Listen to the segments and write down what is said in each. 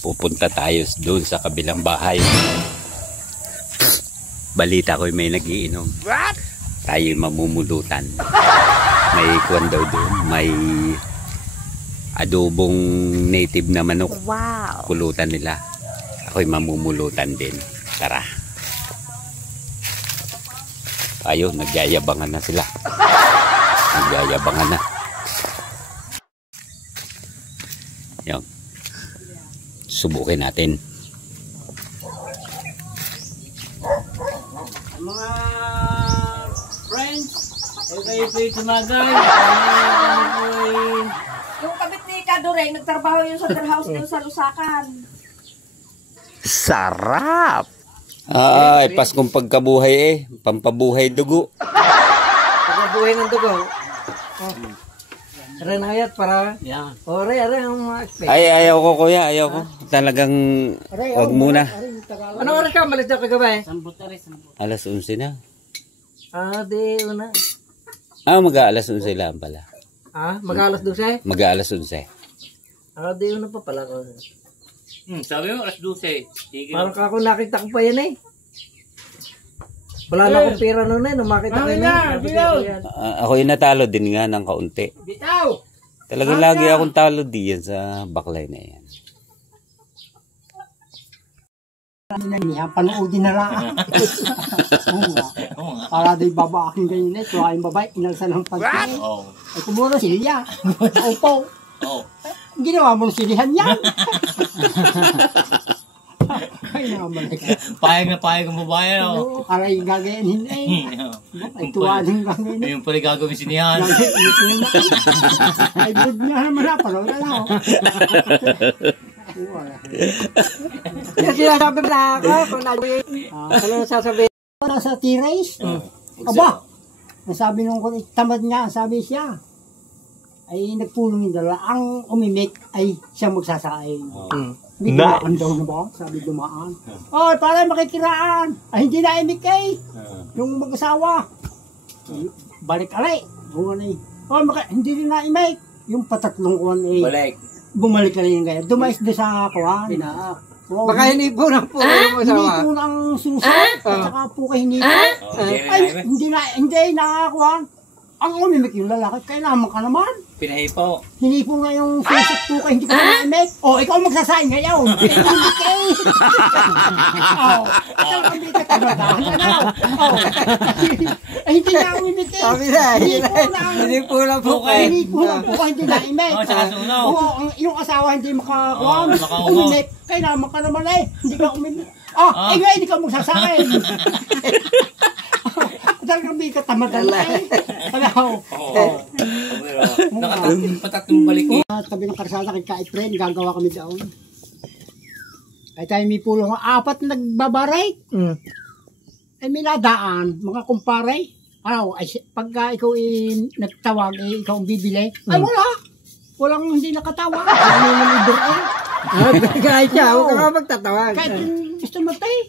Pupunta tayo doon sa kabilang bahay. Balita ko may nagiinom. What? Tayo mamumulutan. May kwan daw doon. May adobong native na manok. Wow. Pulutan nila. Ako'y mamumulutan din. Tara. Ayun, nagyayabangan na sila. Nagyayabangan na. Yan. Subukin natin. Mga friends, kayo po yung tumagay. Yung kabit ni Kadureng, nagtrabaho yun sa warehouse din sa Lusakan. Sarap! Ay, Paskong pagkabuhay eh. Pampabuhay dugo. Pagkabuhay ng dugo. Ren hayat para. Yan. Ore, ang mga expect. Ay, ayaw ko kuya, ayaw ko. Talagang wag muna. Ano oras ka? Malis na kagabi? 11 na. Di una. Mag-aalas 11 lang pala. Mag-alas 12? Mag-aalas 11. Di una pa pala ko. Sabi mo, alas 12. Parang ako nakita ko pa yan eh. Wala na akong pera noon eh. Nung makita ko yan. Ako yung natalo din nga ng kaunti. Bitaw! Talagang lagi akong talo diyan sa baklay na yan. Panoodin na lang. Para di baba aking ganyan eh. Tuwa yung babae, inalsan ng pagkain. Ay kumuro silya. Opo. Ginawa mo ng silihan yan. Ay naman. Payag ang babae. Ano, aray gagayanin eh. Ay tuwa din gagayanin. Ayun pala gagawin sinihan. Ay good nga naman na. Panood na lang. Yung sinasabi na ako, kung ano sasabihin. Nasa T-Race. Aba, nasabi nung tamad nga, sabi siya. Ay nagpulong yung dalawa. Ang umimik ay siya magsasakain. May dumaan daw na ba? Sabi dumaan. Oh, para makikiraan. Ay hindi na imik eh. Yung mag-asawa. Balik alay. Bungan eh. Oh, hindi rin na imik. Yung patatlong kuwan eh. Balik. Bumalik ka rin ngayon. Dumayos doon sa kuwan. Baka hinipo ng po yung asawa. Hinipo ng suso. At saka po kay hinipo. Ay, hindi nakakuhan. Ang umimik yung lalaki. Kaya naman ka naman. Pinahipo. Hinipo nga yung suso po kay hindi ka na imik. Oh, ikaw magsasain ngayon. Imik eh. Oh, ikaw kami ka talaga. Ay, hindi na umimik eh. Sabi na, hinipo lang po kayo. Hinipo lang po kay hindi na imik. Tsaka sunaw. Oo, yung asawa hindi makakuha. Umimik. Kaya naman ka naman eh. Hindi ka umimik. Oh, ngayon hindi ka magsasain. Talagang may katamad na eh. Ano? Patatlong balik ko. Tabi ng karsada kay Kaitren, gagawa kami doon. Ay tayo may pulong, 4 nagbabaray. Ay may nadaan, mga kumpare. Ano, ay pagka ikaw nagtawag, ikaw ang bibili. Ay wala. Walang hindi nakatawag. Ano yung liber eh. Kahit siya, huwag ka nga magtatawag. Kahit gusto mo tayo.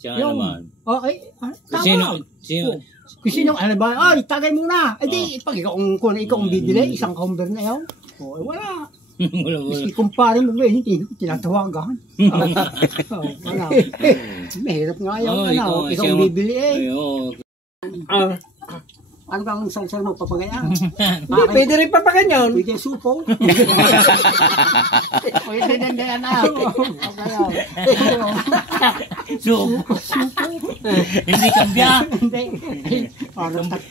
Siya naman. Okay, tama. Sino? Kung sinong, ano ba, ay, tagay muna. Ay, di, pag ikaw ang bibili, isang counter na yun. O, wala. Miski kumpare mo, hindi ko tinatawagan. Wala. Mahirap nga yun, ikaw ang bibili eh. Ano bang salsal mo, papagayan? Hindi, pwede rin papaganyan. Pwede supo. Pwede din yan na. Supo. Hindi kambya. Hindi.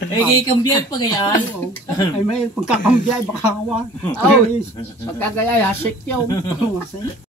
Eh, kambya pa ganyan. Ay, may pagkakambya, baka kawan. Pagkagaya, hasik yun.